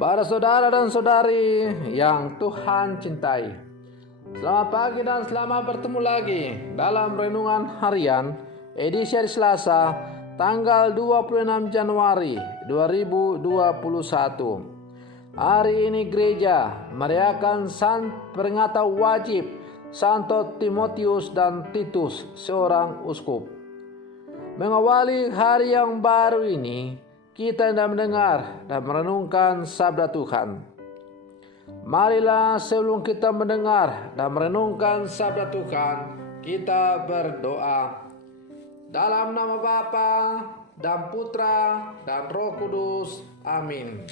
Para saudara dan saudari yang Tuhan cintai, selamat pagi dan selamat bertemu lagi dalam Renungan Harian edisi hari Selasa tanggal 26 Januari 2021. Hari ini gereja merayakan peringatan wajib Santo Timotius dan Titus, seorang uskup. Mengawali hari yang baru ini, kita hendak mendengar dan merenungkan sabda Tuhan. Marilah sebelum kita mendengar dan merenungkan sabda Tuhan, kita berdoa. Dalam nama Bapa dan Putra dan Roh Kudus. Amin.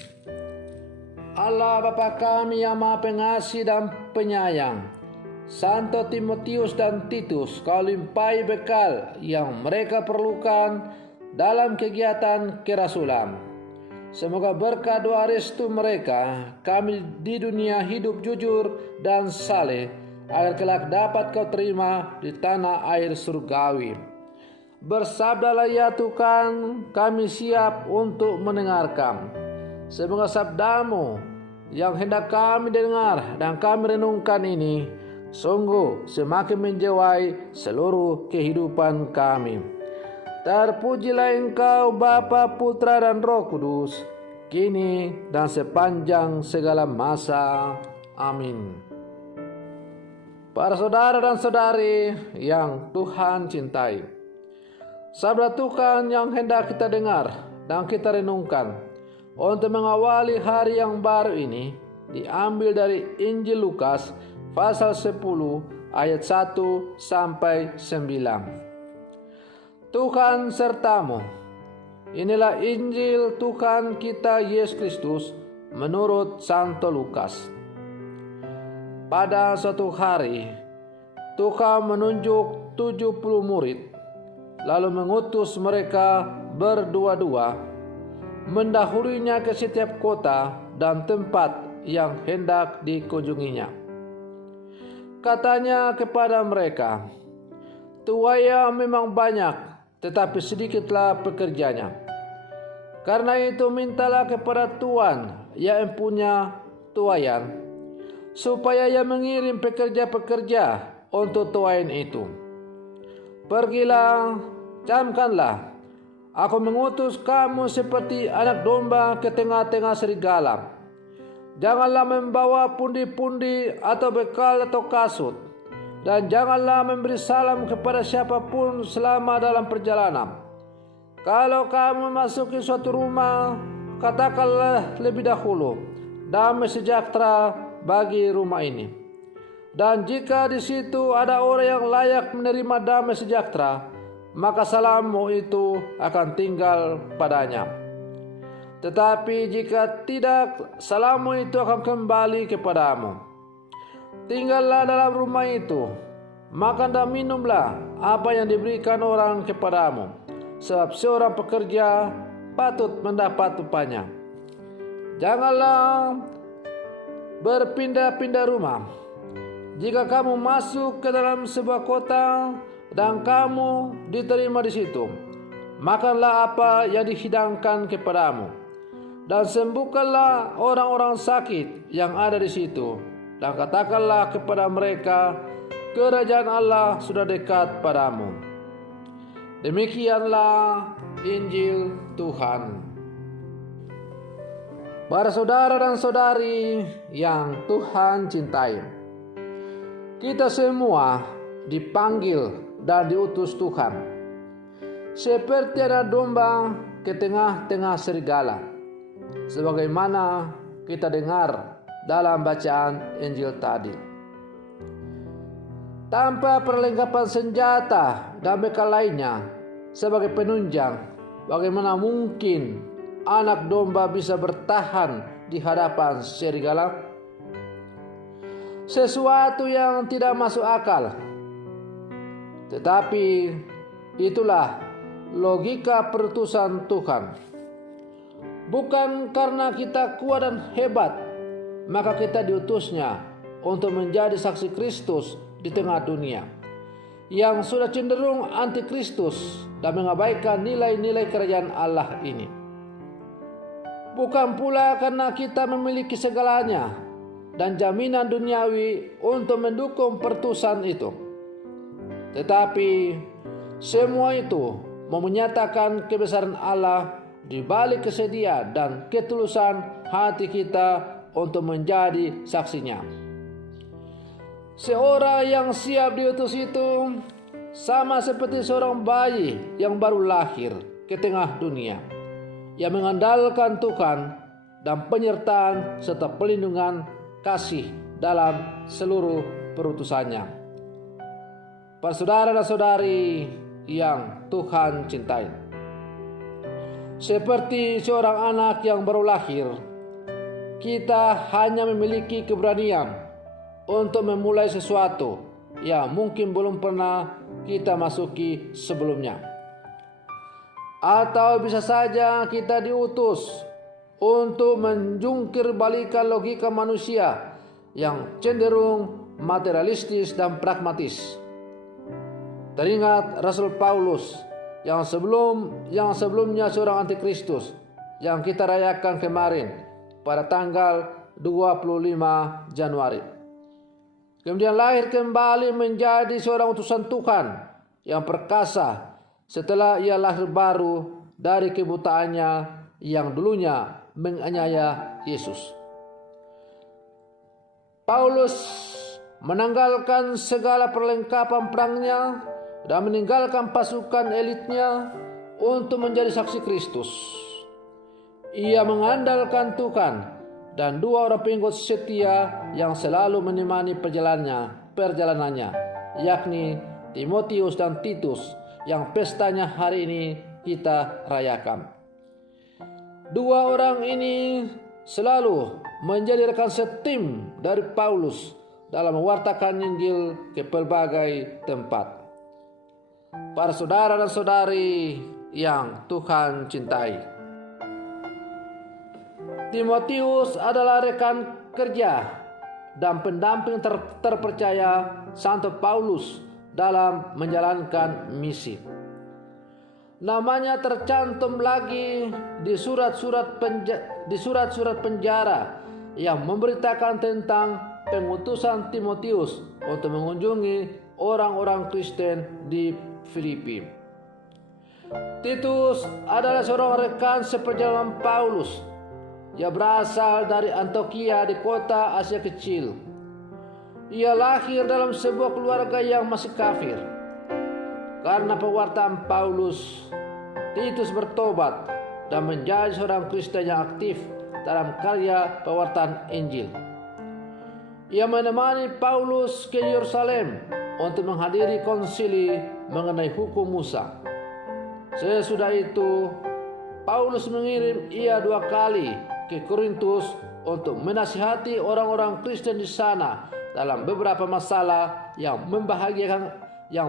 Allah Bapa kami yang Maha Pengasih dan Penyayang, Santo Timotius dan Titus Kau limpahi bekal yang mereka perlukan dalam kegiatan kerasulan. Semoga berkat doa restu mereka, kami di dunia hidup jujur dan saleh, agar kelak dapat Kau terima di tanah air surgawi. Bersabdalah ya Tuhan, kami siap untuk mendengarkan. Semoga sabdamu yang hendak kami dengar dan kami renungkan ini sungguh semakin menjiwai seluruh kehidupan kami. Terpujilah Engkau Bapa, Putra dan Roh Kudus, kini dan sepanjang segala masa. Amin. Para saudara dan saudari yang Tuhan cintai, sabda Tuhan yang hendak kita dengar dan kita renungkan untuk mengawali hari yang baru ini diambil dari Injil Lukas pasal 10 ayat 1 sampai 9. Tuhan sertamu. Inilah Injil Tuhan kita Yesus Kristus menurut Santo Lukas. Pada suatu hari, Tuhan menunjuk 70 murid, lalu mengutus mereka berdua-dua, mendahulunya ke setiap kota dan tempat yang hendak dikunjunginya. Katanya kepada mereka, tuai memang banyak, tetapi sedikitlah pekerjanya. Karena itu mintalah kepada Tuhan yang punya tuaian, supaya ia mengirim pekerja-pekerja untuk tuaian itu. Pergilah, camkanlah, aku mengutus kamu seperti anak domba ke tengah-tengah serigala. Janganlah membawa pundi-pundi atau bekal atau kasut, dan janganlah memberi salam kepada siapapun selama dalam perjalanan. Kalau kamu memasuki suatu rumah, katakanlah lebih dahulu, damai sejahtera bagi rumah ini. Dan jika di situ ada orang yang layak menerima damai sejahtera, maka salammu itu akan tinggal padanya. Tetapi jika tidak, salammu itu akan kembali kepadamu. Tinggallah dalam rumah itu, makan dan minumlah apa yang diberikan orang kepadamu, sebab seorang pekerja patut mendapat upahnya. Janganlah berpindah-pindah rumah. Jika kamu masuk ke dalam sebuah kota dan kamu diterima di situ, makanlah apa yang dihidangkan kepadamu, dan sembuhkanlah orang-orang sakit yang ada di situ. Dan katakanlah kepada mereka, kerajaan Allah sudah dekat padamu. Demikianlah Injil Tuhan. Para saudara dan saudari yang Tuhan cintai, kita semua dipanggil dan diutus Tuhan seperti anak domba ke tengah-tengah serigala, sebagaimana kita dengar dalam bacaan Injil tadi. Tanpa perlengkapan senjata dan bekal lainnya sebagai penunjang, bagaimana mungkin anak domba bisa bertahan di hadapan serigala? Sesuatu yang tidak masuk akal. Tetapi itulah logika perutusan Tuhan. Bukan karena kita kuat dan hebat, maka kita diutusnya untuk menjadi saksi Kristus di tengah dunia yang sudah cenderung anti Kristus dan mengabaikan nilai-nilai kerajaan Allah ini. bukan pula karena kita memiliki segalanya dan jaminan duniawi untuk mendukung pertusan itu. Tetapi semua itu mau menyatakan kebesaran Allah di balik kesedia dan ketulusan hati kita untuk menjadi saksinya. Seorang yang siap diutus itu sama seperti seorang bayi yang baru lahir ke tengah dunia, yang mengandalkan Tuhan dan penyertaan serta pelindungan kasih dalam seluruh perutusannya. Para saudara dan saudari yang Tuhan cintai, seperti seorang anak yang baru lahir, kita hanya memiliki keberanian untuk memulai sesuatu yang mungkin belum pernah kita masuki sebelumnya. Atau bisa saja kita diutus untuk menjungkir balikan logika manusia yang cenderung materialistis dan pragmatis. Teringat Rasul Paulus yang sebelumnya seorang antikristus yang kita rayakan kemarin pada tanggal 25 Januari. Kemudian lahir kembali menjadi seorang utusan Tuhan yang perkasa setelah ia lahir baru dari kebutaannya yang dulunya menganiaya Yesus. Paulus menanggalkan segala perlengkapan perangnya dan meninggalkan pasukan elitnya untuk menjadi saksi Kristus. Ia mengandalkan Tuhan dan dua orang pengikut setia yang selalu menemani perjalanannya, yakni Timotius dan Titus, yang pestanya hari ini kita rayakan. Dua orang ini selalu menjadi rekan setim dari Paulus dalam mewartakan Injil ke pelbagai tempat. Para saudara dan saudari yang Tuhan cintai, Timotius adalah rekan kerja dan pendamping terpercaya Santo Paulus dalam menjalankan misi. Namanya tercantum lagi di surat-surat penjara yang memberitakan tentang pengutusan Timotius untuk mengunjungi orang-orang Kristen di Filipi. Titus adalah seorang rekan seperjalanan Paulus. Ia berasal dari Antiokhia di kota Asia Kecil. Ia lahir dalam sebuah keluarga yang masih kafir. Karena pewartaan Paulus, Titus bertobat dan menjadi seorang Kristen yang aktif dalam karya pewartaan Injil. Ia menemani Paulus ke Yerusalem untuk menghadiri konsili mengenai hukum Musa. Sesudah itu, Paulus mengirim ia 2 kali ke Korintus untuk menasihati orang-orang Kristen di sana dalam beberapa masalah yang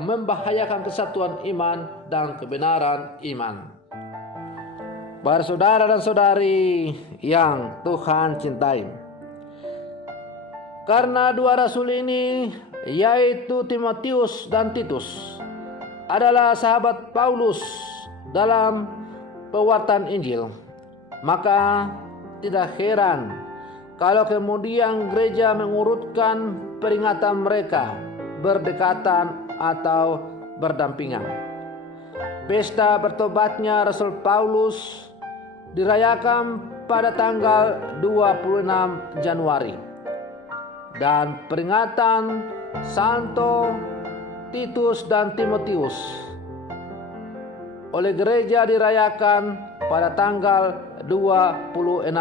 membahayakan kesatuan iman dan kebenaran iman. Para saudara dan saudari yang Tuhan cintai, karena dua rasul ini, yaitu Timotius dan Titus, adalah sahabat Paulus dalam pewartaan Injil, maka tidak heran kalau kemudian gereja mengurutkan peringatan mereka berdekatan atau berdampingan. Pesta bertobatnya Rasul Paulus dirayakan pada tanggal 26 Januari dan peringatan Santo Titus dan Timotius oleh gereja dirayakan pada tanggal 26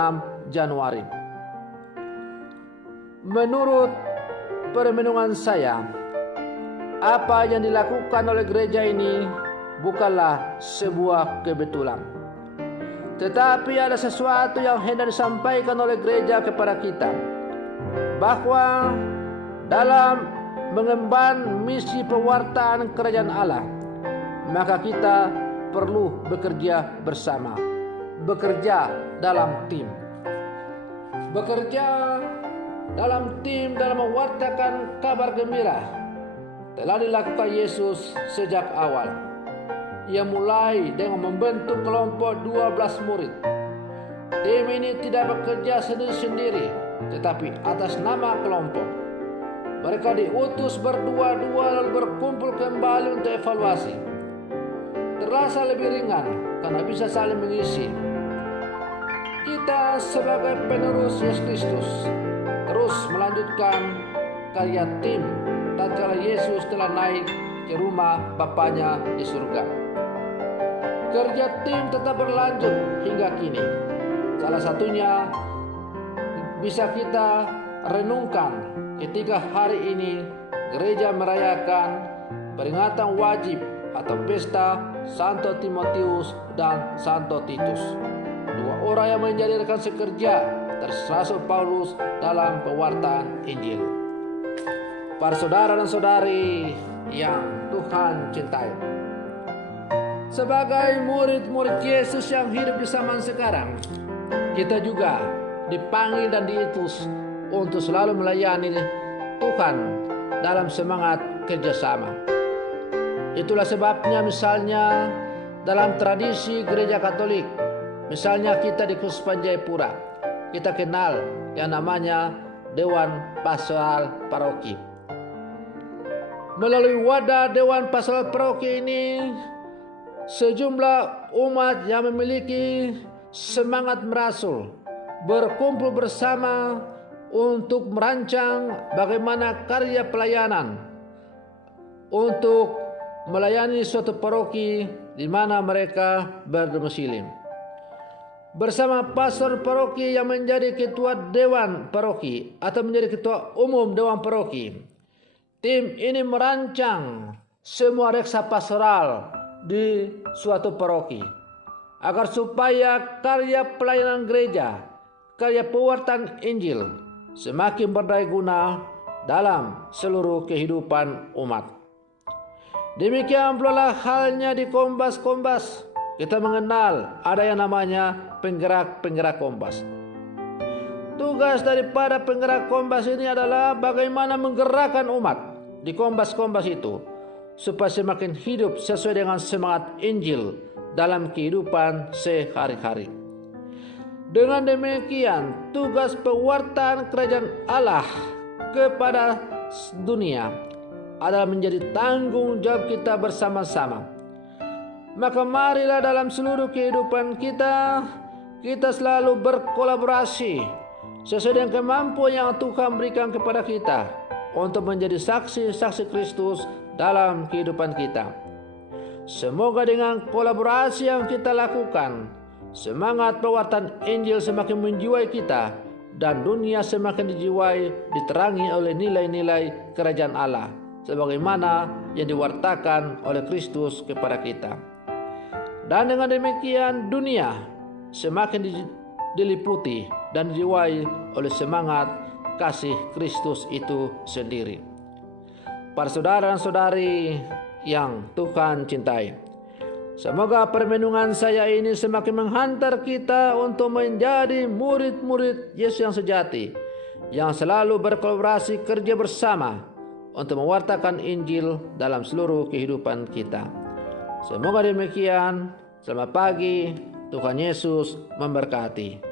Januari. Menurut permenungan saya, apa yang dilakukan oleh gereja ini bukanlah sebuah kebetulan, tetapi ada sesuatu yang hendak disampaikan oleh gereja kepada kita, bahwa dalam mengemban misi pewartaan kerajaan Allah, maka kita perlu bekerja bersama, bekerja dalam tim. Bekerja dalam tim dalam mewartakan kabar gembira telah dilakukan Yesus sejak awal. Ia mulai dengan membentuk kelompok 12 murid Tim ini tidak bekerja sendiri-sendiri, tetapi atas nama kelompok. Mereka diutus berdua-dua lalu berkumpul kembali untuk evaluasi. Terasa lebih ringan karena bisa saling mengisi. Kita sebagai penerus Yesus Kristus terus melanjutkan karya tim tatkala Yesus telah naik ke rumah Bapanya di surga. Kerja tim tetap berlanjut hingga kini. Salah satunya bisa kita renungkan ketika hari ini gereja merayakan peringatan wajib atau pesta Santo Timotius dan Santo Titus, dua orang yang menjadi rekan sekerja dari Rasul Paulus dalam pewartaan Injil. Para saudara dan saudari yang Tuhan cintai, sebagai murid-murid Yesus yang hidup di zaman sekarang, kita juga dipanggil dan diutus untuk selalu melayani Tuhan dalam semangat kerjasama. Itulah sebabnya misalnya dalam tradisi gereja Katolik, misalnya kita di Kuspan Jayapura, kita kenal yang namanya Dewan Pastoral Paroki. Melalui wadah Dewan Pastoral Paroki ini, sejumlah umat yang memiliki semangat merasul berkumpul bersama untuk merancang bagaimana karya pelayanan untuk melayani suatu paroki di mana mereka berdomisili. Bersama pastor paroki yang menjadi ketua dewan paroki atau menjadi ketua umum dewan paroki, tim ini merancang semua reksa pastoral di suatu paroki agar supaya karya pelayanan gereja, karya pewartaan Injil semakin berdaya guna dalam seluruh kehidupan umat. Demikian pula halnya di Kombas. Kita mengenal ada yang namanya penggerak Kombas. Tugas daripada penggerak Kombas ini adalah bagaimana menggerakkan umat di Kombas itu supaya semakin hidup sesuai dengan semangat Injil dalam kehidupan sehari-hari. Dengan demikian, tugas pewartaan kerajaan Allah kepada dunia adalah menjadi tanggung jawab kita bersama-sama. Maka marilah dalam seluruh kehidupan kita selalu berkolaborasi sesuai dengan kemampuan yang Tuhan berikan kepada kita untuk menjadi saksi-saksi Kristus dalam kehidupan kita. Semoga dengan kolaborasi yang kita lakukan, semangat pewartaan Injil semakin menjiwai kita dan dunia semakin dijiwai, diterangi oleh nilai-nilai kerajaan Allah sebagaimana yang diwartakan oleh Kristus kepada kita. Dan dengan demikian dunia semakin diliputi dan dijiwai oleh semangat kasih Kristus itu sendiri. Para saudara dan saudari yang Tuhan cintai, semoga permenungan saya ini semakin menghantar kita untuk menjadi murid-murid Yesus yang sejati, yang selalu berkolaborasi kerja bersama untuk mewartakan Injil dalam seluruh kehidupan kita. Semoga demikian. Selamat pagi, Tuhan Yesus memberkati.